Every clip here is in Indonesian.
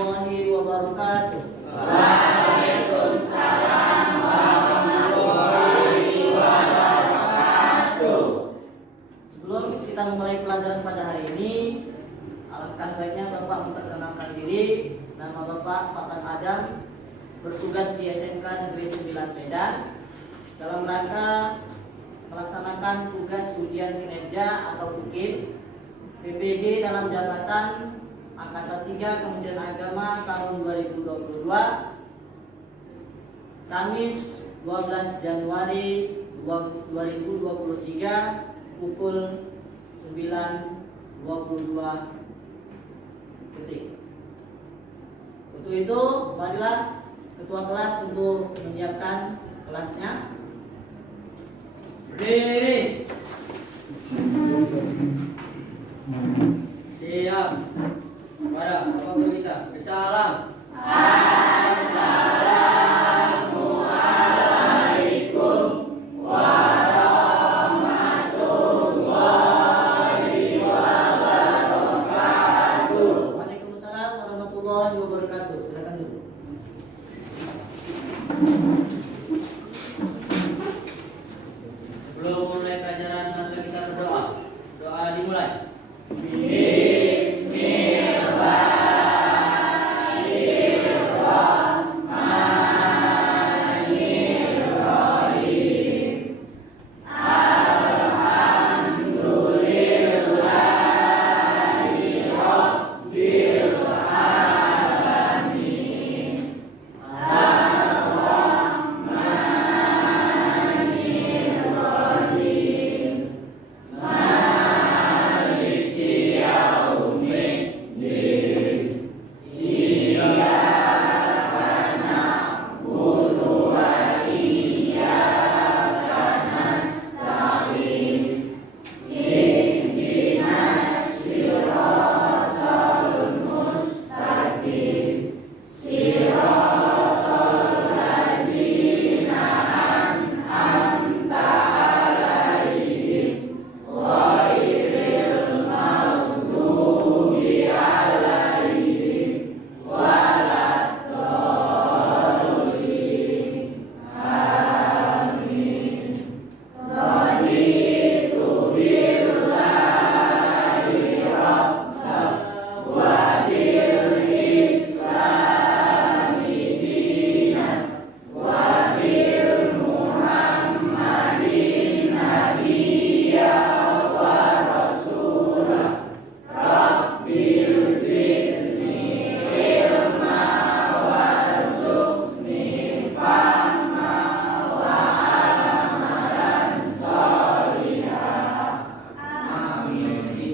warahmatullahi wabarakatuh. Waalaikumsalam warahmatullahi wabarakatuh. Sebelum kita memulai pelajaran pada hari ini, alangkah baiknya Bapak memperkenalkan diri. Nama Bapak Fatan Adam, bertugas di SMK Negeri 9 Medan dalam rangka melaksanakan tugas ujian kinerja atau UKIP PPG dalam jabatan Angkatan 3 Kementerian Agama tahun 2022, Kamis 12 Januari 2023 pukul 9.22. Untuk itu, marilah ketua kelas untuk menyiapkan kelasnya. Berdiri. Siap. Pada Bapak Guru kita bersalam. Assalamualaikum warahmatullahi wabarakatuh. Waalaikumsalam warahmatullahi wabarakatuh. Silakan dulu. Sebelum mulai pelajaran, marilah kita berdoa. Doa dimulai.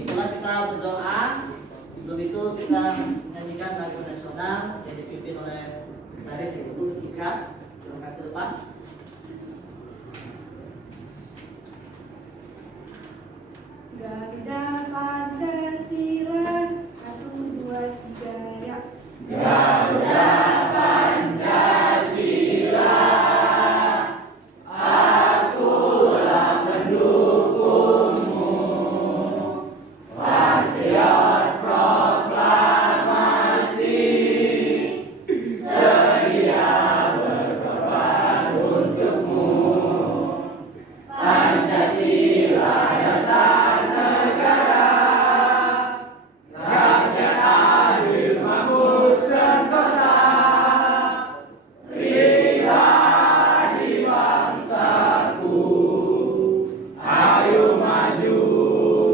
Setelah kita berdoa, sebelum itu kita menyanyikan lagu nasional yang dipimpin oleh sekretaris yaitu Ika. Angkat ke depan. Garuda Pancasila 1, 2, 3 ya. Garuda Pancasila, akulah pendukungmu. Patriot proklamasi, sedia berkorban untukmu. Pancasila dasar negara, rakyat adil makmur sentosa. Pribadi bangsaku, ayo maju,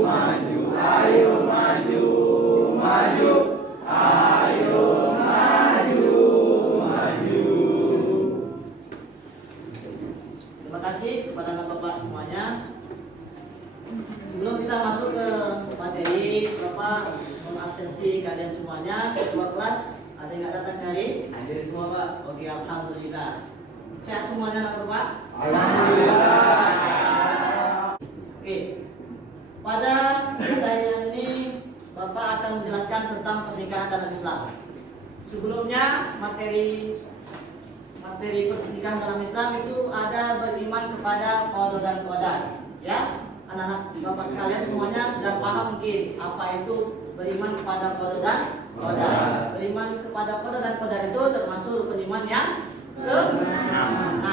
maju, ayo maju, maju, ayo maju, maju. Terima kasih kepada Bapak semuanya. Sebelum kita masuk ke materi, Bapak mengabsensi kalian semuanya. Ketua kelas ada yang nggak datang dari? Hadir semua, Pak. Oke, alhamdulillah. Sehat semuanya, nak Bapak? Alhamdulillah. Oke. Pada pertanyaan ini Bapak akan menjelaskan tentang pernikahan dalam Islam. Sebelumnya materi pernikahan dalam Islam itu ada beriman kepada qada dan qadar. Ya, anak-anak Bapak sekalian semuanya sudah paham mungkin apa itu beriman kepada qada dan qadar. Beriman kepada qadar dan qadar itu termasuk rukun iman yang ke-6.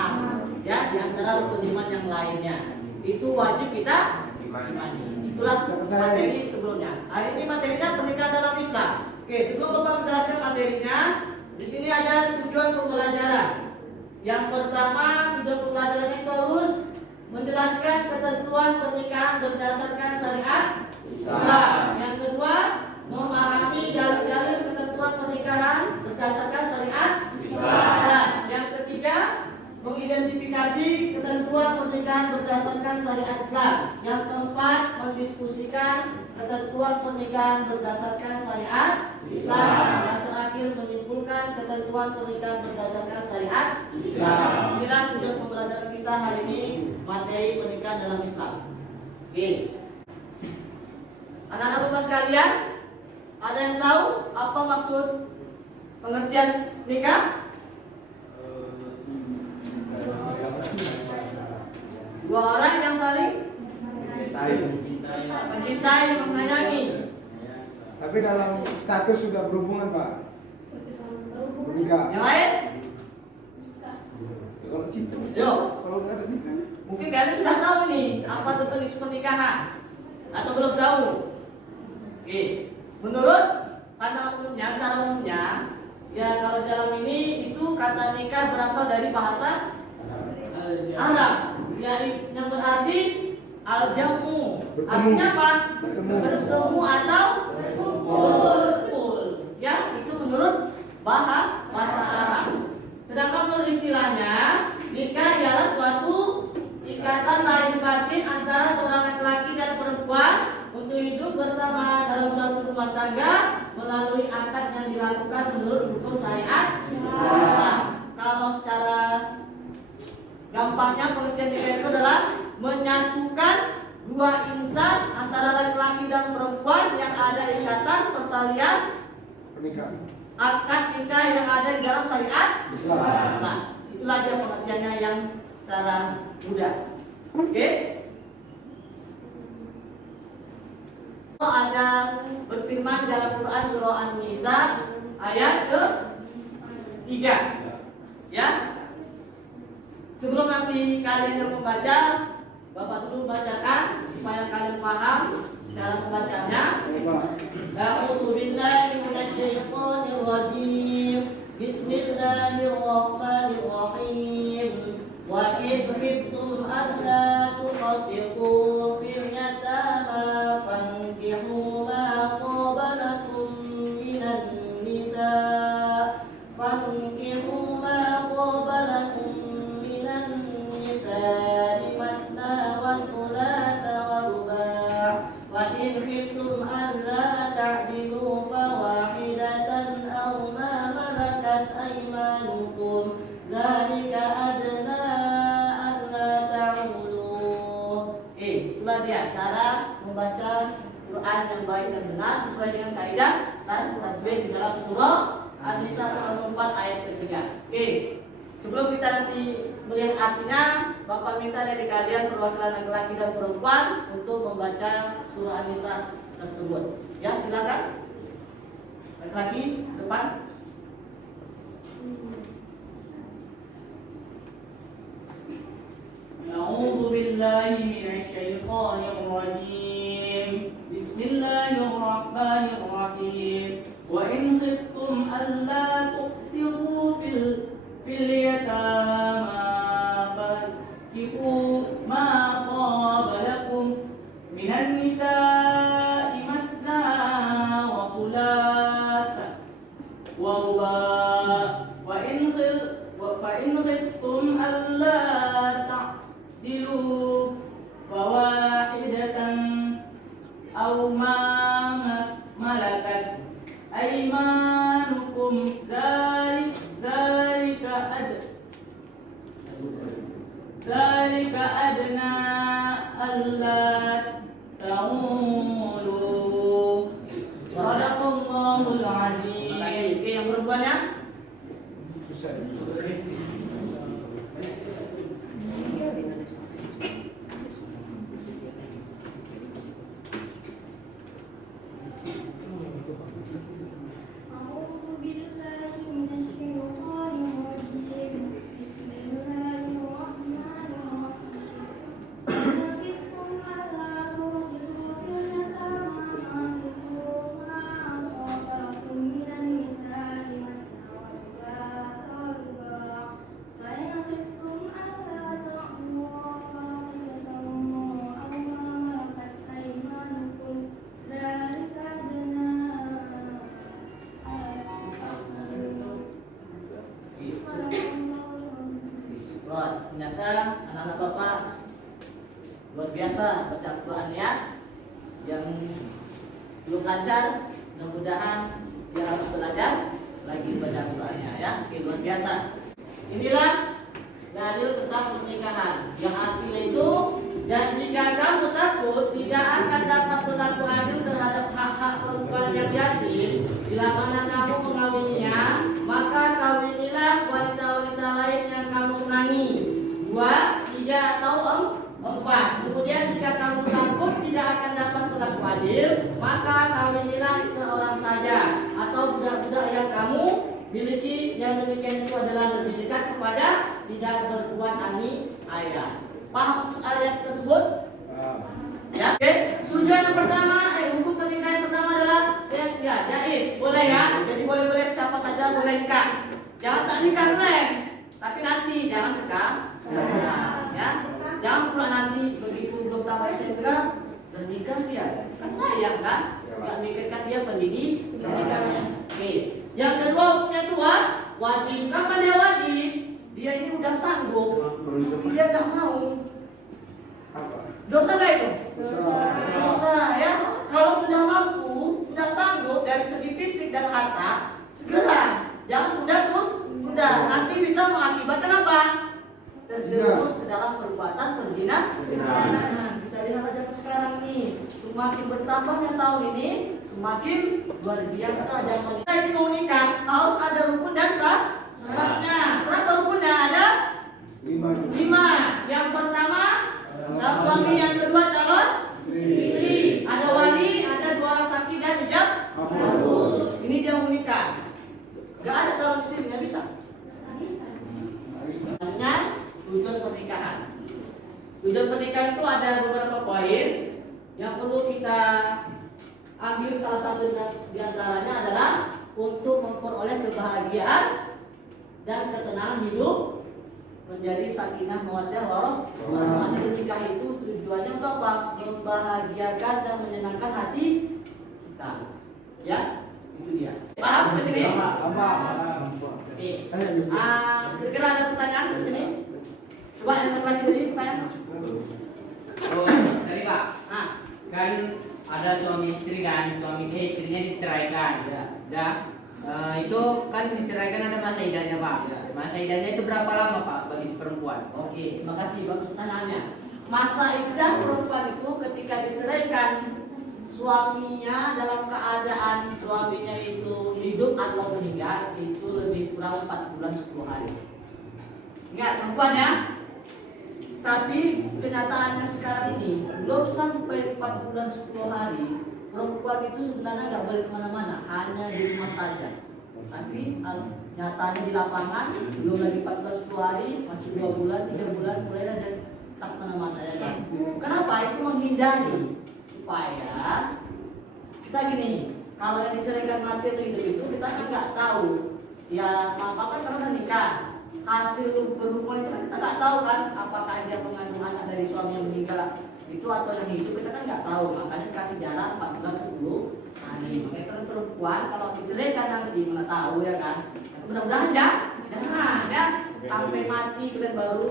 Ya, di antara rukun iman yang lainnya. Itu wajib kita imani. Itulah materi sebelumnya. Hari ini materinya pernikahan dalam Islam. Oke, sebelum Bapak menjelaskan materinya, di sini ada tujuan pembelajaran. Yang pertama, tujuan pembelajarannya itu harus menjelaskan ketentuan pernikahan berdasarkan syariat Islam. Yang kedua, memahami dalil-dalil ketentuan pernikahan berdasarkan syariat Islam. Yang ketiga, mengidentifikasi ketentuan pernikahan berdasarkan syariat Islam. Yang keempat, mendiskusikan ketentuan pernikahan berdasarkan syariat Islam. Yang terakhir, menyimpulkan ketentuan pernikahan berdasarkan syariat Islam. Inilah tujuan pembelajaran kita hari ini, materi pernikahan dalam Islam. Oke. Anak-anak Bapak sekalian, ada yang tahu apa maksud pengertian nikah? Dua orang yang saling mencintai, menyayangi. Tapi dalam status sudah berhubungan, Pak. Menikah. Yang lain? Kalau cinta. Yo. Kalau nggak ada nikah. Mungkin kalian sudah tahu nih apa itu jenis pernikahan atau belum tahu? Oke. Menurut pandangan umumnya, secara umumnya, ya kalau dalam ini itu kata nikah berasal dari bahasa Arab, yang berarti al-jamu. Artinya apa? Bertemu atau berkumpul. Ya, itu menurut bahasa Arab. Sedangkan menurut istilahnya, nikah ialah suatu ikatan lahir batin antara seorang laki-laki dan perempuan untuk hidup bersama dalam suatu rumah tangga melalui akad yang dilakukan menurut hukum syariat Islam. Kalau secara gampangnya pengertian nikah itu adalah menyatukan dua insan antara laki-laki dan perempuan yang ada ikatan pertalian Pernikahan. akad nikah yang ada di dalam syariat Islam. Itulah dia pengertiannya yang secara mudah. Oke? Ada berfirman dalam Quran surah An-Nisa ayat ke-3. Ya. Sebelum nanti kalian yang membaca, Bapak dulu bacakan supaya kalian paham cara membacanya. A'udzu billahi minasyaitonir rajim. Bismillahirrahmanirrahim. Wa idh khiftum alla tuqsitu fil yatama fankihu ma qaba lakum minan nisa. Fankihu ma qaba lakum مثنى وثلاث ورباع وإن خفتم ألا تعدلوا فواحدة أو ما ملكت أيمانكم ذلك أدنى ألا تعولوا. Itulah dia cara membaca Quran yang baik dan benar sesuai dengan kaidah dan tajwid di dalam surah An-Nisa 4 ayat ketiga. Sebelum kita nanti melihat artinya, Bapak minta dari kalian perwakilan laki-laki dan perempuan untuk membaca surah An-Nisa tersebut. Ya, silakan. Laki-laki depan. A'udzu billahi minasy syaithanir rajim. Bismillahirrahmanirrahim. Wa in khiftum alla tuqsitu fil yatama fankihu ma qaba lakum minan nisa'i masna wa sulasa wa ruba' wa in khiftum alla ta'dilu fawahidatan aw ma malakat aymanukum zalika adna alla ta'ulu. Sadaqallahul azim. Oke, yang perempuannya? Ternyata anak-anak Bapak luar biasa baca Al-Qur'annya. Yang belum lancar, mudah-mudahan dia harus belajar lagi baca Al-Qur'annya ya. Oke, luar biasa. Inilah dalil tentang pernikahan. Yang artinya itu, dan jika kamu takut tidak akan dapat berlaku adil terhadap hak-hak perempuan yang yatim, bila mana kamu mengawininya, maka kawinilah wanita-wanita lain yang kamu senangi. 2, 3 atau 4. Kemudian jika kamu takut tidak akan dapat berlaku adil, maka kawinilah seorang saja atau budak-budak yang kamu miliki, yang demikian itu adalah lebih dekat kepada tidak berbuat aniaya. Paham maksud ayat tersebut? Ya, oke. Tujuan yang pertama, hukum pernikahan yang pertama adalah ya, jais, boleh ya. Jadi boleh siapa saja boleh nikah. Jangan tak nikah boleh, tapi nanti jangan sekarang. Ya, jangan pula nanti begitu belum tamat SMK dan nikah dia, kan sayang kan? Nggak mikirkan dia pendidikannya. Oke. Yang kedua, hukumnya dua, wajib. Kapan dia wajib? Dia ini udah sanggup, tapi dia nggak mau. Dosa nggak itu? Dosa ya. Kalau sudah mampu, sudah sanggup dari segi fisik dan harta, segera. Jangan tunda. Nanti bisa mengakibatkan apa? Terjerumus ke dalam perbuatan perzinahan. Kita lihat aja sekarang ini, semakin bertambahnya tahun ini, semakin luar biasa zaman kita ini mau nikah harus ada rukun dan syaratnya. Berapa rukunnya? Ada 5. Yang pertama calon suami, yang kedua calon istri, ada wali, ada 2 orang saksi dan hijab kabul. Ini dia mau nikah. Gak ada calon istri, nggak bisa. Dengan tujuan pernikahan. Tujuan pernikahan itu ada beberapa poin yang perlu kita ambil. Salah satu di antaranya adalah untuk memperoleh kebahagiaan dan ketenangan hidup, menjadi sakinah mawaddah warahmah. Jadi nikah itu tujuannya untuk apa? Membahagiakan dan menyenangkan hati kita. Ya, itu dia. Paham sampai sini? Oke. Kira-kira ada pertanyaan di sini? Coba yang lagi tadi pertanyaan. Oh, dari Pak. Kan ada suami istri kan, istrinya diceraikan. Ya. Itu kan diceraikan ada masa iddahnya Pak. Ya. Masa iddahnya itu berapa lama Pak bagi perempuan? Oke, terima kasih bagus pertanyaannya. Masa iddah perempuan itu ketika diceraikan, suaminya dalam keadaan suaminya itu hidup atau meninggal, itu lebih kurang 4 bulan 10 hari. Ingat perempuan ya. Tapi kenyataannya sekarang ini belum sampai 4 bulan 10 hari, perempuan itu sebenarnya nggak boleh kemana-mana, hanya di rumah saja. Tapi nyatanya di lapangan belum lagi 4 bulan 10 hari, masih 2 bulan 3 bulan mulai dan tak kemana-mana ya kan? Kenapa? Itu menghindari supaya kita gini, kalau yang diceraikan mati atau hidup itu kita kan nggak tahu. Ya apa kan karena nikah, hasil berhubungan itu kan kita nggak tahu kan, apakah dia mengandung anak dari suami yang meninggal itu atau yang hidup, kita kan nggak tahu. Makanya kasih jarak 4 bulan 10 hari. Makanya perempuan kalau diceraikan nanti mana tahu ya kan? Mudah-mudahan jangan ya sampai mati kalian baru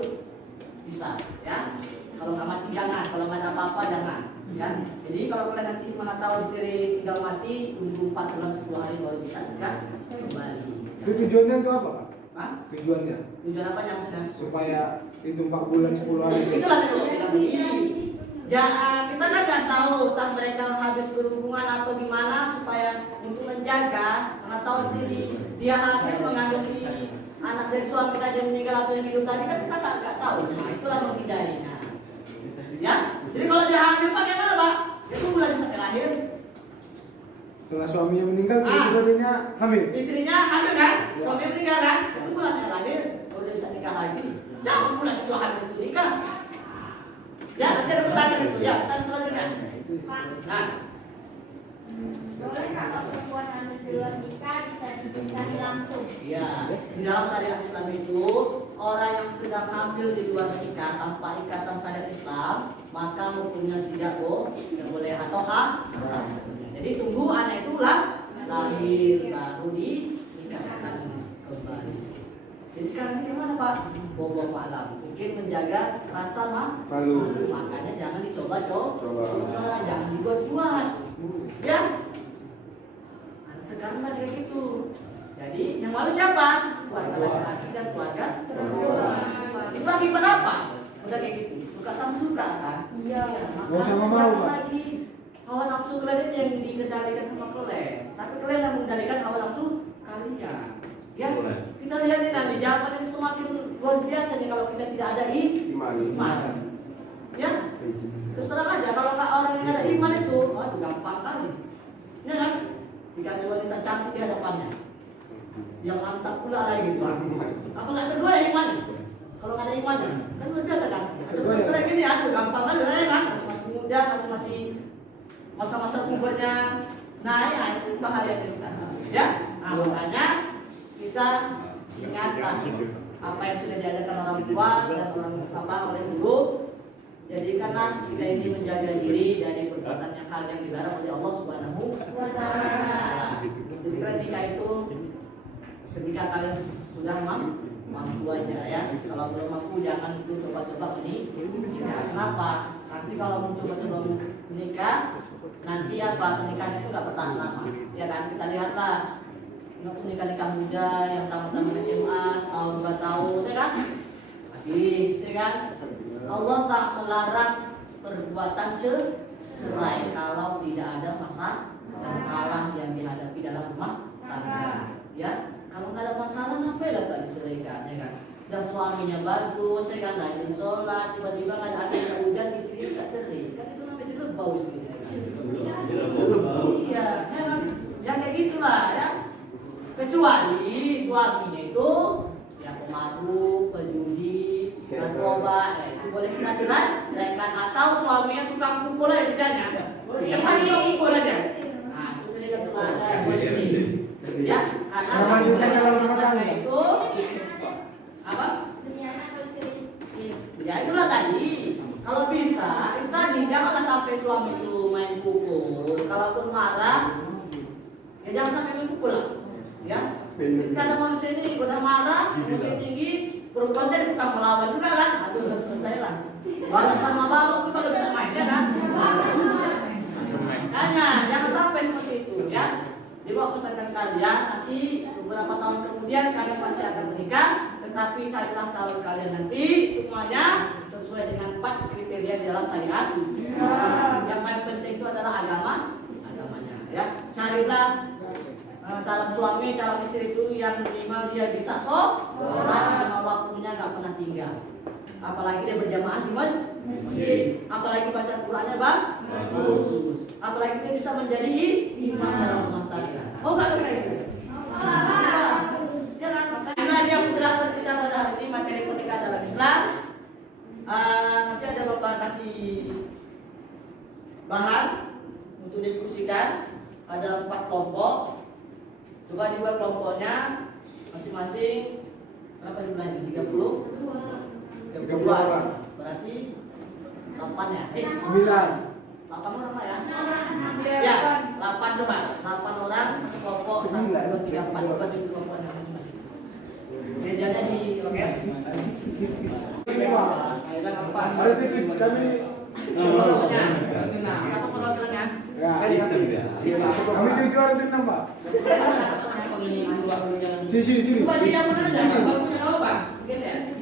bisa ya. Kalau nggak mati jangan, kalau nggak ada apa-apa jangan ya. Jadi kalau kalian nanti mana tahu istri tinggal mati, tunggu 4 bulan 10 hari baru bisa nikah kembali. Itu tujuannya itu apa Pak? Hah? Tujuannya Tujuan apa yang maksudnya? supaya itu 4 bulan 10 hari itu. Itulah yang kita beli. Kita kan nggak tahu tentang mereka habis berhubungan atau gimana, supaya untuk menjaga, karena tahu diri dia habis mengandung si anak dari suami kita yang meninggal atau yang hidup tadi kan kita nggak tahu. Nah, itulah menghindarinya. Ya, jadi kalau dia hamil pakai mana Pak? Itu bulan sampai lahir. Setelah suaminya meninggal, istrinya hamil. Istrinya hamil kan? Ya. Suami meninggal kan? Itu bulan sampai lahir. Kalau dia bisa nikah lagi, jangan bulan setelah habis itu nikah. Ya, nanti ada pertanyaan itu ya, pertanyaan selanjutnya. Nah, boleh kalau perempuan hamil di luar nikah bisa dinikahi langsung? ya, di dalam syariat Islam itu orang yang sedang hamil di luar nikah tanpa ikatan syariat Islam, maka hukumnya tidak boleh atau haram. Jadi tunggu anak itu lahir baru dinikahkan kembali. Jadi sekarang ini gimana Pak? Wallahu a'lam. Mungkin menjaga rasa Malu. makanya jangan dicoba-coba. Coba. Jangan dibuat-buat. Ya. Sekarang kan kayak gitu. Jadi yang malu siapa? Keluarga laki-laki dan keluarga perempuan. Itu akibat apa? Udah kayak gitu. Suka sama suka kan? Iya. Mau sama mau, Jangan Pak. lagi hawa nafsu kalian yang dikendalikan sama kalian. Tapi kalian yang mengendalikan hawa nafsu kalian. Ya, kita lihat ini nanti zaman ini semakin luar biasa nih kalau kita tidak ada iman. Ya, terus terang aja kalau orang yang ada iman itu, oh itu gampang kali. Ya kan? Dikasih wanita cantik di hadapannya, yang mantap pula lagi gitu. Apa nggak kedua ya iman? Kalau nggak ada imannya, kan luar biasa kan? Seperti kayak gini ya, gampang kali ya kan? Masih muda, masih masa-masa pubernya naik, itu bahaya kita. Ya, nah, makanya kita ingatlah apa yang sudah diadakan orang tua dan orang oleh guru. Jadikanlah kita ini menjaga diri dari perbuatan yang hal yang dilarang oleh Allah Subhanahu wa Ta'ala. Jadi nikah itu ketika kalian sudah mampu aja ya. Kalau belum mampu jangan itu coba-coba menikah. Kenapa? Nanti kalau mencoba-coba menikah, nanti apa pernikahannya itu nggak bertahan lama. Ya kan, kita lihatlah nikah muda yang tamat-tamat SMA setahun 2 tahun, ya kan? Habis, ya kan? Allah sangat melarang perbuatan cerai kalau tidak ada masalah yang dihadapi dalam rumah tangga. Ya, kalau nggak ada masalah ngapain lah tak diceraikan, ya kan? Dan suaminya bagus, ya kan? Rajin sholat, tiba-tiba nggak ada anak hujan, istrinya tak cerai, kan itu namanya juga bau sih. Iya, ya kan? Ya kayak gitulah, ya. Kecuali suaminya itu yang pemabuk, penjudi, narkoba, itu boleh kita ceraikan. Atau suaminya tukang pukul aja kerjanya, yang paling tukang pukul aja. Nah, itu jadi satu ya. Karena itu apa? Ya itulah tadi. Kalau bisa, itu tadi janganlah sampai suami itu main pukul. Kalaupun marah, ya jangan sampai main pukul lah. Ya, karena manusia ini udah marah, emosi tinggi, perempuan tadi tukang melawan juga kan? Aduh, udah selesai lah. Balok sama balok kita udah bisa main, ya kan? Makanya jangan sampai seperti itu, ya. Jadi waktu kalian nanti beberapa tahun kemudian kalian pasti akan menikah, tetapi carilah calon kalian nanti semuanya sesuai dengan 4 kriteria di dalam syariat. Yang paling penting itu adalah agamanya, ya. Carilah calon suami, calon istri itu yang minimal dia bisa sholat 5 waktunya, nggak pernah tinggal. Apalagi dia berjamaah di masjid, apalagi baca Qurannya bagus, apalagi dia bisa menjadi imam dalam rumah tangga. Oh nggak kayak itu? Ya kan? Inilah dia penjelasan kita pada hari ini materi pernikahan dalam Islam. Nanti ada bapak kasih bahan untuk diskusikan. Ada 4 kelompok. Coba dibuat kelompoknya masing-masing berapa jumlahnya? 30 orang. Berarti 8 ya? 9. 8 orang lah ya? Ya, 8 coba. 8 orang kelompok 1, 2, 3, 4. Coba di kelompoknya masing-masing. Mejanya di oke? Akhirnya keempat. Ada titik kami. Kelompoknya. Apa perwakilannya? Ya. Kami 7 ada tim Pak. Sini. Coba dia mana aja? Kalau punya kau Pak, geser.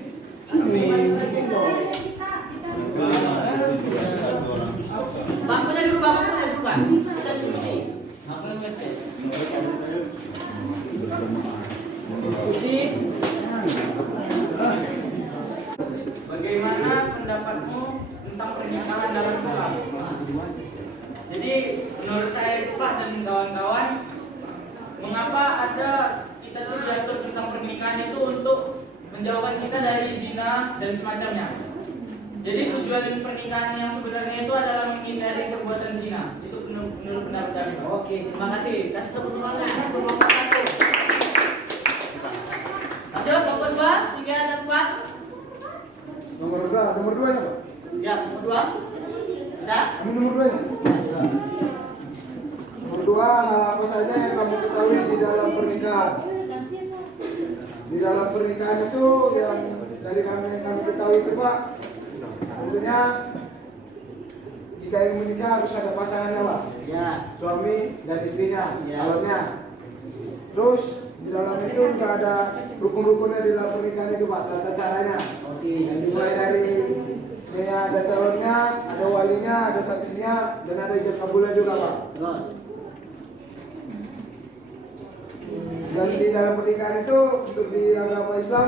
Bangunnya dulu, Pak. Kita diskusi. Bagaimana pendapatmu tentang pernikahan dalam Islam? Jadi menurut saya itu Pak dan kawan-kawan, mengapa ada kita tuh jatuh tentang pernikahan itu untuk menjauhkan kita dari zina dan semacamnya. Jadi tujuan pernikahan yang sebenarnya itu adalah menghindari perbuatan zina. Itu menurut pendapat kami. Oke, terima kasih. Kasih tepuk tangan. Kelompok 1. Lanjut, kelompok 2, 3 dan 4. Nomor 2 nya Pak. Ya, nomor 2. Bisa? Kami nomor 2 nya. Nomor 2, hal apa saja yang kamu ketahui di dalam pernikahan? Di dalam pernikahan itu yang dari kami itu Pak, tentunya jika ingin menikah harus ada pasangannya Pak, Ya. suami dan istrinya, Ya. calonnya. Terus di dalam itu nggak ada rukun-rukunnya di dalam pernikahan itu Pak, tata caranya. Oke. Mulai dari ini ada calonnya, ada walinya, ada saksinya, dan ada ijab kabulnya juga Pak. Terus. Dan di dalam pernikahan itu untuk di agama Islam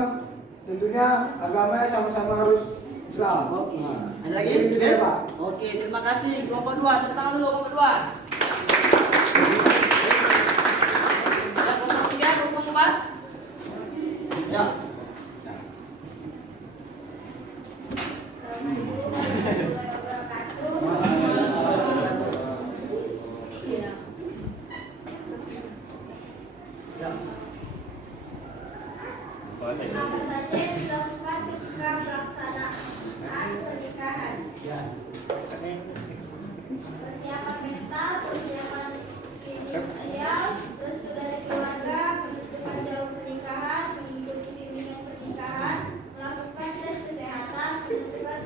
tentunya agamanya sama-sama harus Islam. Oke. Ada lagi? Jadi bisa, Pak. Oke, terima kasih. Kelompok 2, tepuk tangan dulu kelompok 2. Ya, kelompok 3, kelompok 4. Ya. Iya. Ya. Apa saja yang dilakukan ketika pelaksanaan pernikahan? Ya. Persiapan mental, persiapan finansial, restu dari keluarga, menentukan jalur pernikahan, mengikuti bimbingan pernikahan, melakukan tes kesehatan, menentukan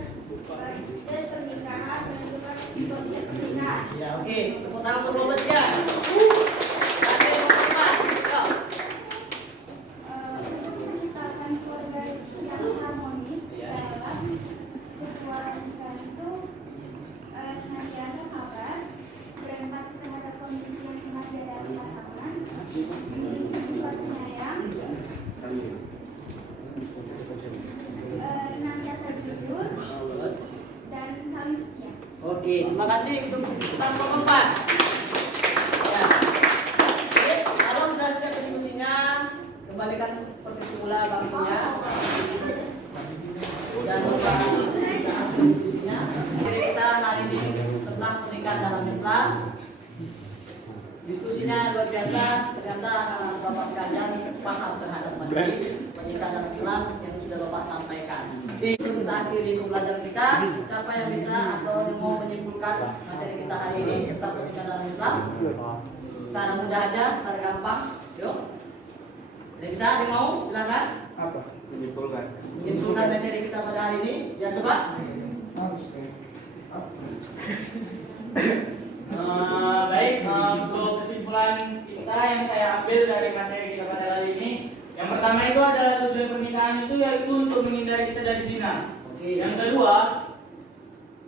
budget pernikahan, menentukan konsep pernikahan. Ya, oke. Tepuk tangan untuk kelompok 3. Oke, kelompok 4. Ya. Untuk menciptakan keluarga yang harmonis dalam sebuah pernikahan itu senantiasa sabar, berempati terhadap kondisi yang ada dari pasangan, memiliki sifat penyayang, senantiasa jujur, dan saling setia. Oke, terima kasih untuk tepuk kelompok 4. Ya. Oke, kalau sudah siap diskusinya, kembalikan seperti semula bangkunya. Jangan lupa kita diskusinya. Jadi kita hari ini tentang pernikahan dalam Islam. Diskusinya luar biasa. Ternyata Bapak sekalian paham terhadap materi pernikahan dalam Islam yang sudah Bapak sampaikan. Oke, kita akhiri pembelajaran kita. Siapa yang bisa atau yang mau menyimpulkan materi kita hari ini tentang pernikahan dalam Islam? Secara mudah aja, secara gampang. Yuk. Ada bisa? Ada yang mau? Silakan. Apa? Menyimpulkan materi kita pada hari ini. Ya coba. Baik, untuk kesimpulan kita yang saya ambil dari materi kita pada hari ini, yang pertama itu adalah tujuan pernikahan itu yaitu untuk menghindari kita dari zina. Oke. Yang kedua,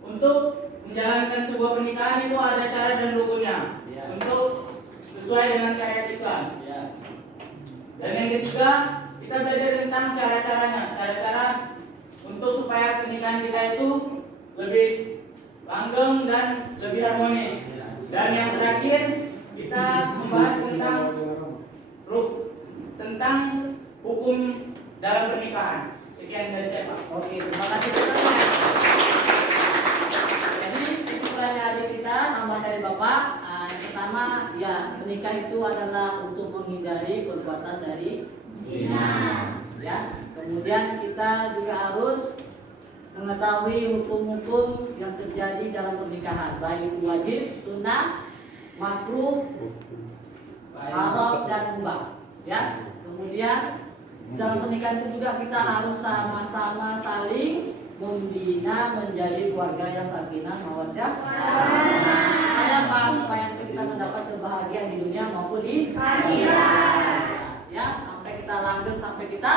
untuk menjalankan sebuah pernikahan itu ada syarat dan rukunnya, Ya. untuk sesuai dengan syariat Islam. Ya. Dan yang ketiga, kita belajar tentang cara-cara untuk supaya pernikahan kita itu lebih langgeng dan lebih harmonis. Dan yang terakhir, kita membahas tentang hukum dalam pernikahan. Sekian dari saya, Pak. Oke, terima kasih semuanya. Jadi kesimpulannya hari kita tambah dari Bapak. Yang pertama, ya menikah itu adalah untuk menghindari perbuatan dari zina. Ya. Kemudian kita juga harus mengetahui hukum-hukum yang terjadi dalam pernikahan, baik itu wajib, sunnah, makruh, haram dan mubah. Ya. Kemudian dalam pernikahan itu juga kita harus sama-sama saling membina menjadi keluarga yang sakinah mawaddah. Supaya apa? Supaya kita mendapat kebahagiaan di dunia maupun di akhirat. Ya, sampai kita langgeng sampai kita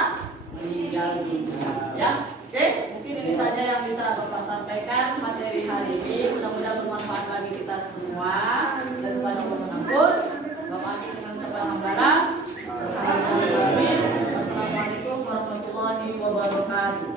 meninggal dunia. Ya. Oke, mungkin ini saja yang bisa Bapak sampaikan materi hari ini. Mudah-mudahan bermanfaat bagi kita semua dan kepada teman-teman pun. Bapak akhiri dengan ucapan hamdalah. Assalamualaikum warahmatullahi wabarakatuh.